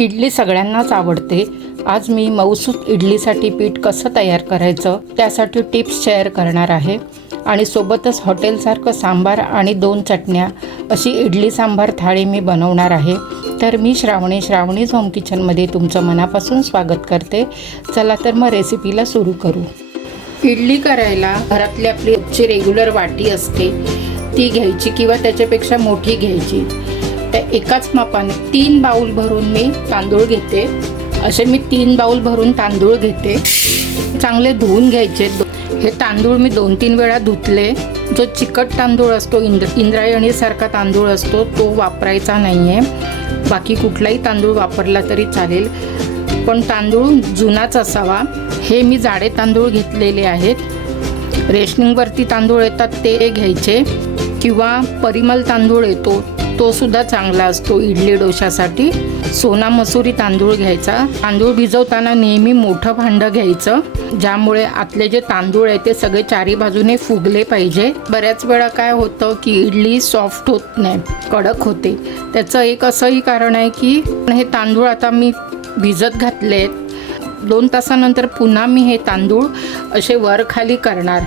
इडली सगळ्यांनाच आवडते. आज मी मऊसूत इडलीसाठी पीठ कसं तयार करायचं त्यासाठी टिप्स शेअर करणार आहे. आणि सोबतच हॉटेलसारखं सांबार आणि दोन चटण्या अशी इडली सांबार थाळी मी बनवणार आहे. तर मी श्रावणी श्रावणीज होम किचनमध्ये तुमचं मनापासून स्वागत करते. चला तर मग रेसिपीला सुरू करू. इडली करायला घरातली आपली रेग्युलर वाटी असते. ती घ्यायची किंवा त्याच्यापेक्षा मोठी घ्यायची. त्या एकाच मापाने तीन बाऊल भरून मी तांदूळ घेते. असे मी तीन बाऊल भरून तांदूळ घेते. चांगले धुवून घ्यायचे. हे तांदूळ मी दोन तीन वेळा धुतले. जो चिकट तांदूळ असतो इंद्र इंद्रायणीसारखा तांदूळ असतो तो वापरायचा नाही आहे बाकी कुठलाही तांदूळ वापरला तरी चालेल. पण तांदूळ जुनाच असावा. हे मी जाडे तांदूळ घेतलेले आहेत. रेशनिंगवरती तांदूळ येतात ते घ्यायचे. किंवा परिमल तांदूळ येतो तो सुद्धा चांगला असतो इडली डोशासाठी. सोना मसुरी तांदूळ घ्यायचा. तांदूळ भिजवताना नेहमी मोठं भांडं घ्यायचं. ज्यामुळे आतले जे तांदूळ आहे ते सगळे चारी बाजूने फुगले पाहिजे. बऱ्याच वेळा काय होतं की इडली सॉफ्ट होत नाही कडक होते. त्याचं एक असंही कारण आहे की हे तांदूळ आता मी भिजत घातले आहेत दोन तासानंतर पुन्हा मी हे तांदूळ असे वर खाली करणार.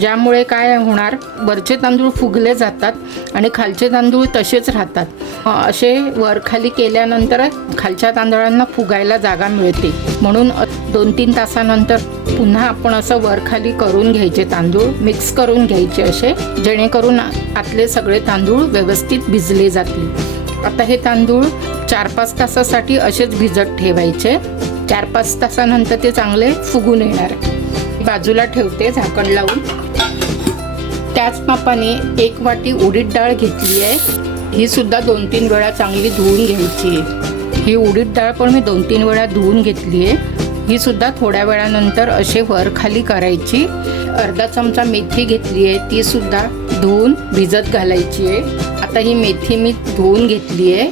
ज्यामुळे काय होणार वरचे तांदूळ फुगले जातात. आणि खालचे तांदूळ तसेच राहतात. असे वर खाली केल्यानंतर खालच्या तांदळांना फुगायला जागा मिळते. म्हणून दोन तीन तासानंतर पुन्हा आपण असं वर खाली करून घ्यायचे तांदूळ मिक्स करून घ्यायचे असे जेणेकरून आतले सगळे तांदूळ व्यवस्थित भिजले जातील. आता हे तांदूळ चार पाच तासासाठी असेच भिजत ठेवायचे. चार पाच तासानंतर ते चांगले फुगून येणार. बाजूला ठेवते झाकण लावून. त्याच मापाने एक वाटी उडीद डाळ घेतली आहे. ही सुद्धा दोन तीन वेळा चांगली धुवून घ्यायची आहे. ही उडीद डाळ पण मी दोन तीन वेळा धुवून घेतली आहे. ही सुद्धा थोड्या वेळानंतर असे वर खाली करायची. अर्धा चमचा मेथी घेतली आहे. ती सुद्धा धुवून भिजत घालायची आहे. आता ही मेथी मी धुवून घेतली आहे.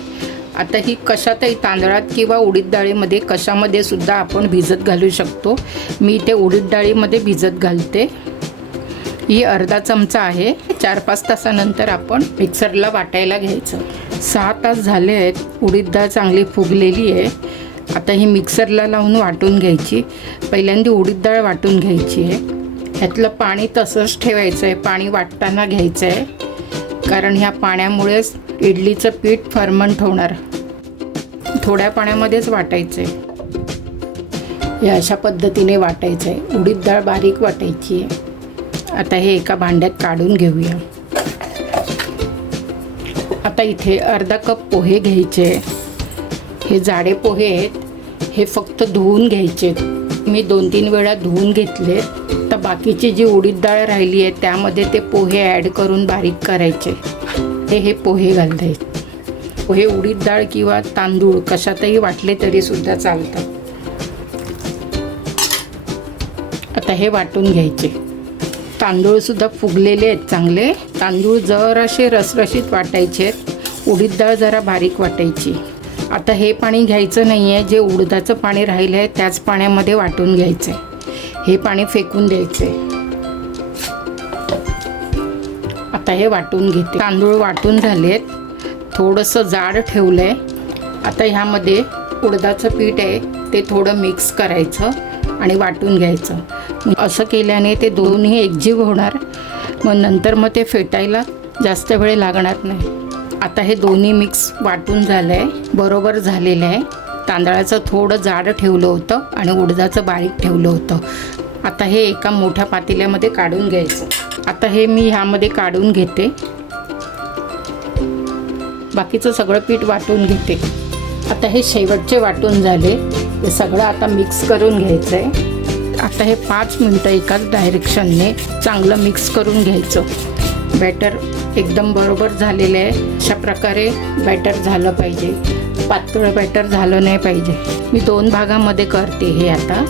आता ही कशातही तांदळात किंवा उडीद डाळीमध्ये कशामध्ये सुद्धा आपण भिजत घालू शकतो. मी ते उडीद डाळीमध्ये भिजत घालते. ही अर्धा चमचा आहे. चार पाच तासानंतर आपण मिक्सरला वाटायला घ्यायचं. सहा तास झाले आहेत. उडीद डाळ चांगली फुगलेली आहे. आता ही मिक्सरला लावून वाटून घ्यायची. पहिल्यांदा उडीद डाळ वाटून घ्यायची आहे. ह्यातलं पाणी तसंच ठेवायचं आहे. पाणी वाटताना घ्यायचं आहे. कारण ह्या पाण्यामुळेच इडलीचं पीठ फर्मंट होणार. थोड्या पाण्यामध्येच वाटायचं आहे हे अशा पद्धतीने वाटायचं आहे उडीद डाळ बारीक वाटायची आहे. आता हे एका भांड्यात काढून घेऊया. आता इथे अर्धा कप पोहे घ्यायचे हे जाडे पोहे आहेत. हे फक्त धुवून घ्यायचे मी दोन तीन वेळा धुवून घेतले तर बाकीची जी उडीद डाळ राहिली आहे त्यामध्ये ते पोहे ॲड करून बारीक करायचे. हे हे पोहे घालते पोहे उडीद डाळ किंवा तांदूळ कशातही वाटले तरी सुद्धा आता हे वाटून घ्यायचे. तांदूळसुद्धा फुगलेले आहेत चांगले. तांदूळ जराशे रसरशीत वाटायचे आहेत. उडीद डाळ जरा बारीक वाटायची. आता हे पाणी घ्यायचं नाही आहे जे उडदाचं पाणी राहिलं आहे त्याच पाण्यामध्ये वाटून घ्यायचं आहे हे पाणी फेकून द्यायचं आहे आता हे वाटून घेते. तांदूळ वाटून झालेत. थोडंसं जाड ठेवलं आहे आता ह्यामध्ये उडदाचं पीठ आहे ते थोडं मिक्स करायचं आणि वाटून घ्यायचं. असं केल्याने ते दोन्ही एकजीव होणार. मग नंतर मग ते फेटायला जास्त वेळ लागणार नाही. आता हे दोन्ही मिक्स वाटून झालं आहे बरोबर झालेलं आहे. तांदळाचं थोडं जाड ठेवलं होतं आणि उडदाचं बारीक ठेवलं होतं. आता हे एका मोठ्या पातेल्यामध्ये काढून घ्यायचं. आता हे मी ह्यामध्ये काढून घेते. बाकीचं सगळं पीठ वाटून घेते. आता हे शेवटचे वाटून झाले. ते सगळं आता मिक्स करून घ्यायचं आहे आता हे पाच मिनटं एकाच डायरेक्शनने चांगलं मिक्स करून घ्यायचं. बॅटर एकदम बरोबर झालेलं आहे. अशा प्रकारे बॅटर झालं पाहिजे. पातळ बॅटर झालं नाही पाहिजे. मी दोन भागामध्ये करते हे आता.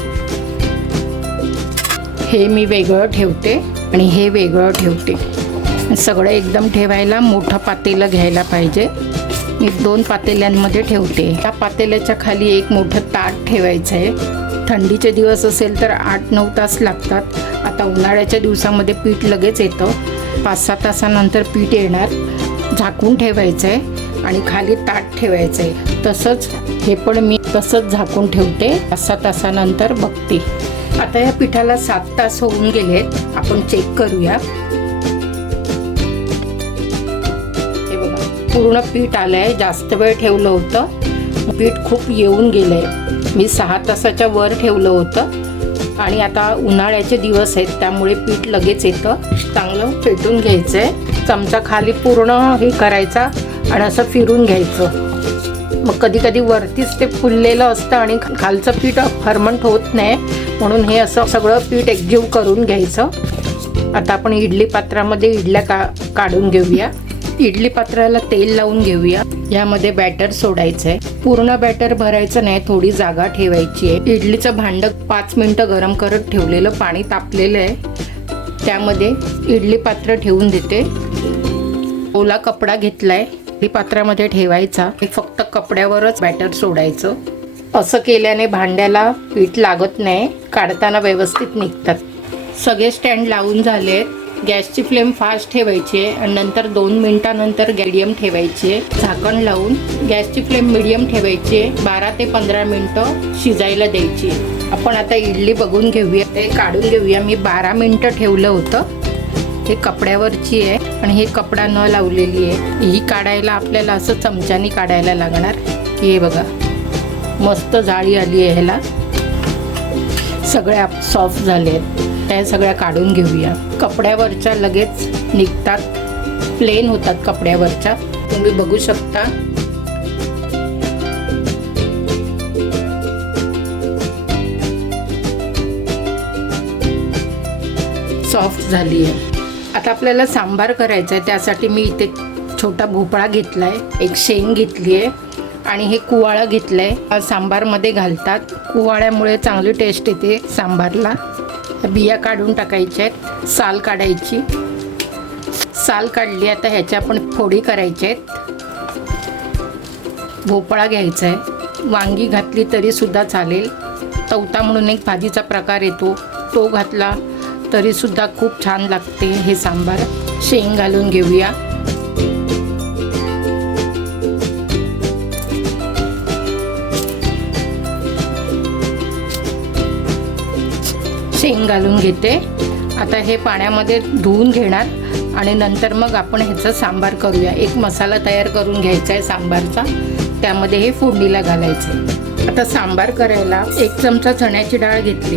हे मी वेगळं ठेवते आणि हे वेगळं ठेवते. सगळं एकदम ठेवायला मोठं पातेलं घ्यायला पाहिजे. मी दोन पातेल्यांमध्ये ठेवते. त्या पातेल्याच्या खाली एक मोठं ताट ठेवायचं आहे. थंडीचे दिवस असेल तर आठ नऊ तास लागतात. आता उन्हाळ्याच्या दिवसामध्ये पीठ लगेच येतं. पाच सहा तासानंतर पीठ येणार. झाकून ठेवायचं आहे आणि खाली ताट ठेवायचं आहे तसंच हे पण मी तसंच झाकून ठेवते. पाच सहा तासानंतर बघते. आता या पिठाला सात तास होऊन गेलेत. आपण चेक करूया. हे बघा पूर्ण पीठ आलंय. जास्त वेळ ठेवलं होतं. पीठ खूप येऊन गेलंय. मी सहा तासाच्या वर ठेवलं होतं. आणि आता उन्हाळ्याचे दिवस आहेत त्यामुळे पीठ लगेच येतं. चांगलं फेटून घ्यायचंय. चमचा खाली पूर्ण हे करायचा आणि असं फिरून घ्यायचं. मग कधी कधी वरतीच ते फुललेलं असतं आणि खालचं पीठ फर्मंट होत नाही. म्हणून हे असं सगळं पीठ एकजीव करून घ्यायचं. आता आपण इडली पात्रामध्ये इडल्या का काढून घेऊया. इडली पात्राला तेल लावून घेऊया. यामध्ये बॅटर सोडायचं आहे पूर्ण बॅटर भरायचं नाही थोडी जागा ठेवायची आहे. इडलीचं भांड पाच मिनटं गरम करत ठेवलेलं पाणी तापलेलं आहे. त्यामध्ये इडली पात्र ठेवून देते. ओला कपडा घेतलाय. इडली पात्रामध्ये ठेवायचा. फक्त कपड्यावरच बॅटर सोडायचं. असं केल्याने भांड्याला पीठ लागत नाही. काढताना व्यवस्थित निघतात. सगळे स्टँड लावून झाले आहेत गॅसची फ्लेम फास्ट ठेवायची आहे आणि नंतर दोन मिनिटानंतर मीडियम ठेवायची आहे. झाकण लावून गॅसची फ्लेम मीडियम ठेवायची आहे. बारा ते पंधरा मिनटं शिजायला द्यायची आपण आता इडली बघून घेऊया. ते काढून घेऊया. मी बारा मिनटं ठेवलं होतं. हे कपड्यावरची आहे आणि हे कपडा न लावलेली आहे. ही काढायला आपल्याला असं चमच्यानी काढायला लागणार. हे बघा. मस्त जाळी आली आहे ह्याला. सगळ्या सॉफ्ट झाले आहेत. त्या सगळ्या काढून घेऊया. कपड्यावरच्या लगेच निघतात. प्लेन होतात कपड्यावरच्या. तुम्ही बघू शकता. सॉफ्ट झाली आहे. आता आपल्याला सांबार करायचा आहे. त्यासाठी मी इथे छोटा भोपळा घेतला आहे एक शेंग घेतली आहे. आणि हे कुवाळं घेतलं आहे सांबारमध्ये घालतात. कुवाळ्यामुळे चांगली टेस्ट येते सांबारला. बिया काढून टाकायच्या आहेत साल काढायची. साल काढली आता ह्याच्या आपण फोडी करायच्या आहेत. भोपळा घ्यायचा आहे. वांगी घातली तरीसुद्धा चालेल. तवता म्हणून एक भाजीचा प्रकार येतो. तो घातला तरीसुद्धा खूप छान लागते हे सांबार. शेंग घालून घेऊया. शेंग घालून घेते. आता हे पाण्यामध्ये धुवून घेणार आणि नंतर मग आपण ह्याचा सांबार करूया. एक मसाला तयार करून घ्यायचा आहे सांबारचा. त्यामध्ये हे फोडणीला घालायचं आता सांबार करायला एक चमचा चण्याची डाळ घेतली.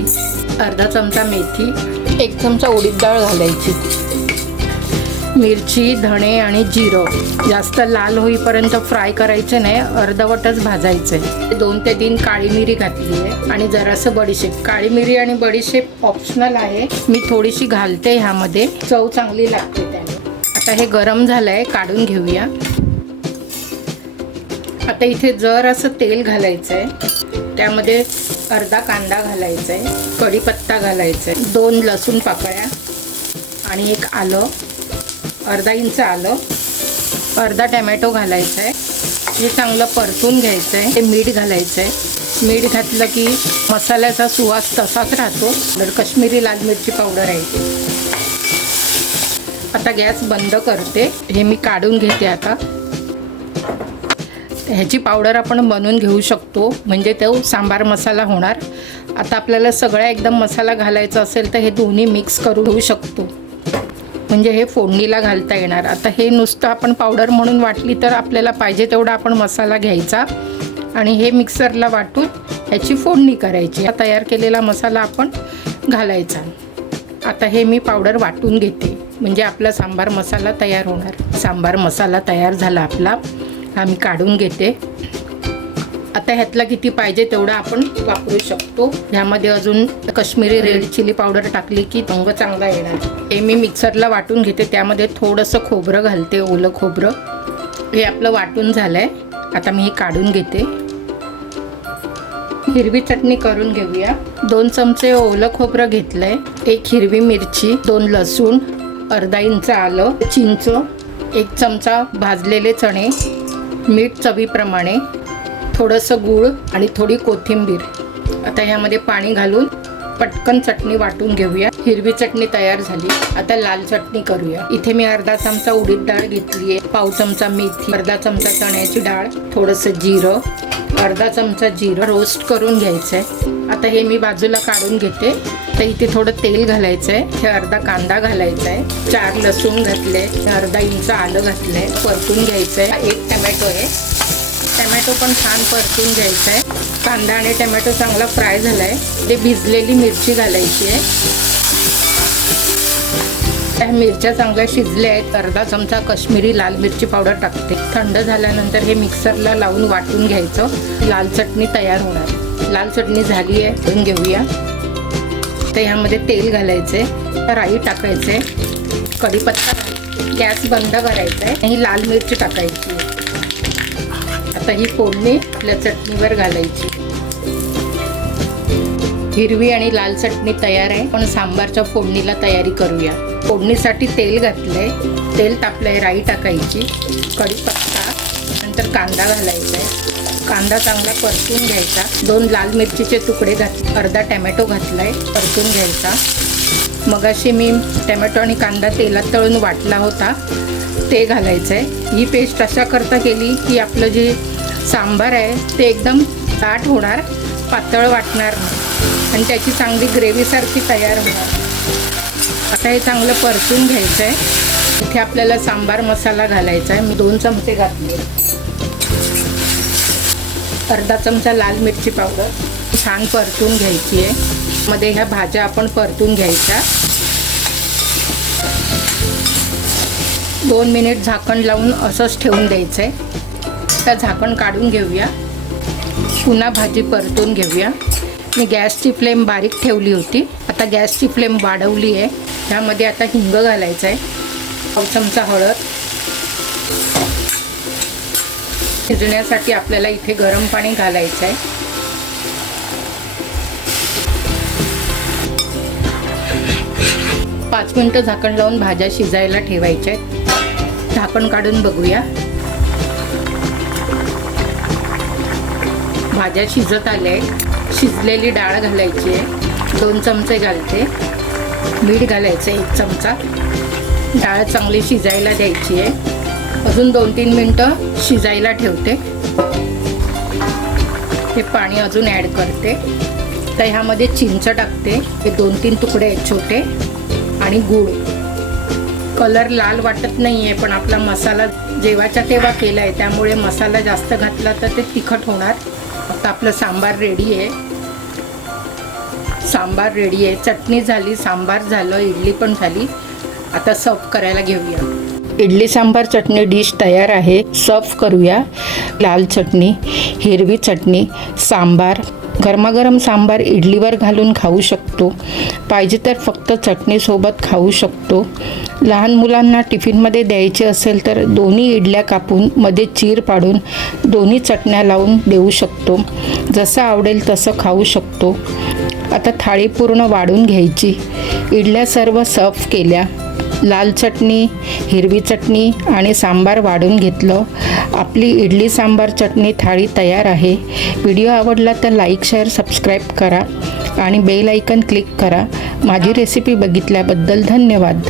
अर्धा चमचा मेथी एक चमचा उडीद डाळ घालायची. मिरची धणे आणि जिरं. जास्त लाल होईपर्यंत फ्राय करायचे नाही अर्धवटच भाजायचे. दोन ते तीन काळी मिरी घातली आहे आणि जरासं बडीशेप. काळी मिरी आणि बडीशेप ऑप्शनल आहे. मी थोडीशी घालते ह्यामध्ये. चव चांगली लागते त्याने. आता हे गरम झालं आहे काढून घेऊया. आता इथे जर असं तेल घालायचं आहे त्यामध्ये अर्धा कांदा घालायचा आहे कढीपत्ता घालायचा आहे दोन लसूण पाकळ्या आणि एक आलं. अर्धा इंच आलं. अर्धा टॅमॅटो घालायचा आहे हे चांगलं परतून घ्यायचं आहे ते मीठ घालायचं आहे मीठ घातलं की मसाल्याचा सुवास तसाच राहतो. तर कश्मीरी लाल मिरची पावडर आहे आता गॅस बंद करते. हे मी काढून घेते आता. ह्याची पावडर आपण बनवून घेऊ शकतो. म्हणजे तो सांबार मसाला होणार. आता आपल्याला सगळा एकदम मसाला घालायचा असेल तर हे दोन्ही मिक्स करून घेऊ शकतो. म्हणजे हे फोडणीला घालता येणार. आता हे नुसतं आपण पावडर म्हणून वाटली तर आपल्याला पाहिजे तेवढा आपण मसाला घ्यायचा आणि हे मिक्सरला वाटून ह्याची फोडणी करायची. तयार केलेला मसाला आपण घालायचा. आता हे मी पावडर वाटून घेते. म्हणजे आपला सांबार मसाला तयार होणार. सांबार मसाला तयार झाला आपला. हा मी काढून घेते. आता ह्यातला किती पाहिजे तेवढा आपण वापरू शकतो. ह्यामध्ये अजून कश्मीरी रेड चिली पावडर टाकली की रंग चांगला येणार. हे मी मिक्सरला वाटून घेते. त्यामध्ये थोडंसं खोबरं घालते ओलं खोबरं. हे आपलं वाटून झालं आहे आता मी हे काढून घेते. हिरवी चटणी करून घेऊया. दोन चमचे ओलं खोबरं घेतलंय. एक हिरवी मिरची दोन लसूण अर्धा इंच आलं चिंच एक चमचा भाजलेले चणे मीठ चवीप्रमाणे. थोडंसं गूळ आणि थोडी कोथिंबीर. आता ह्यामध्ये पाणी घालून पटकन चटणी वाटून घेऊया. हिरवी चटणी तयार झाली. आता लाल चटणी करूया. इथे मी अर्धा चमचा उडीद डाळ घेतलीये पाव चमचा मेथी अर्धा चमचा चण्याची डाळ थोडंसं जिरं अर्धा चमचा जिरं रोस्ट करून घ्यायचंय. आता हे मी बाजूला काढून घेते. तर इथे थोडं तेल घालायचंय. हे अर्धा कांदा घालायचा आहे चार लसूण घातले. अर्धा इंच आलं घातलंय. परतून घ्यायचंय. एक टमॅटो आहे. टमॅटो पण छान परतून घ्यायचा आहे कांदा आणि टमॅटो चांगला फ्राय झाला आहे ते भिजलेली मिरची घालायची आहे. त्या मिरच्या चांगल्या शिजल्या आहेत. अर्धा चमचा कश्मीरी लाल मिरची पावडर टाकते. थंड झाल्यानंतर हे मिक्सरला लावून वाटून घ्यायचं. लाल चटणी तयार होणार. लाल चटणी झाली आहे. पण घेऊया. तर ह्यामध्ये तेल घालायचे राई टाकायचे कढीपत्ता गॅस बंद करायचा आहे आणि लाल मिरची टाकायची आता ही फोडणी आपल्या चटणीवर घालायची. हिरवी आणि लाल चटणी तयार आहे. पण सांबारच्या फोडणीला तयारी करूया. फोडणीसाठी तेल घातलंय. तेल तापलंय राई टाकायची. कढीपत्ता नंतर कांदा घालायचा आहे कांदा चांगला परतून घ्यायचा. दोन लाल मिरचीचे तुकडे घात अर्धा टॅमॅटो घातलाय परतून घ्यायचा. मगाशी मी टॅमॅटो आणि कांदा तेलात तळून वाटला होता. ते घालायचं आहे ही पेस्ट अशा करता केली की आपलं जे सांबार आहे ते एकदम दाट होणार पातळ वाटणार नाही. आणि त्याची चांगली ग्रेव्हीसारखी तयार होणार. आता हे चांगलं परतून घ्यायचं आहे इथे आपल्याला सांबार मसाला घालायचा आहे मी दोन चमचे घातले. अर्धा चमचा लाल मिरची पावडर. छान परतून घ्यायची आहे मध्ये ह्या भाज्या आपण परतून घ्यायच्या. दोन मिनिट झाकण लावून असंच ठेवून द्यायचं आहे आता झाकण काढून घेऊया. पुन्हा भाजी परतून घेऊया. मी गॅसची फ्लेम बारीक ठेवली होती. आता गॅसची फ्लेम वाढवली आहे. त्यामध्ये आता हिंग घालायचं आहे पाव चमचा हळद. शिजण्यासाठी आपल्याला इथे गरम पाणी घालायचं आहे पाच मिनटं झाकण लावून भाज्या शिजायला ठेवायच्या आहेत झाकण काढून बघूया. भाज्या शिजत आल्या आहेत. शिजलेली डाळ घालायची आहे. दोन चमचे घालते. मीठ घालायचं एक चमचा. डाळ चांगली शिजायला द्यायची आहे. अजून दोन तीन मिनटं शिजायला ठेवते. हे पाणी अजून ॲड करते. तर ह्यामध्ये चिंच टाकते. हे दोन तीन तुकडे आहेत छोटे. आणि गूळ. कलर लाल वाटत नाही आहे पण आपला मसाला जेवाच्या तेव्हा केला आहे त्यामुळे मसाला जास्त घातला तर ते तिखट होणार. आता आपलं सांबार रेडी आहे. सांबार रेडी आहे. चटणी झाली सांबार झालं इडली पण झाली. आता सर्व करायला घेऊया. इडली सांबार चटणी डिश तयार आहे. सर्व करूया. लाल चटणी हिरवी चटणी सांबार गरमागरम सांबार इडलीवर घालून खाऊ शकतो. पाहिजे तर फक्त चटणीसोबत खाऊ शकतो. लहान मुलांना टिफिनमध्ये द्यायचे असेल तर दोन्ही इडल्या कापून मध्ये चीर पाडून दोन्ही चटण्या लावून देऊ शकतो. जसं आवडेल तसं खाऊ शकतो. आता थाळी पूर्ण वाढून घ्यायची. इडल्या सर्व सर्व केल्या. लाल चटणी हिरवी चटणी आणि सांबार वाढून घेतलं. आपली इडली सांबार चटणी थाळी तयार आहे. व्हिडिओ आवडला तर लाईक शेअर सबस्क्राईब करा आणि बेल आयकन क्लिक करा. माझी रेसिपी बघितल्याबद्दल धन्यवाद.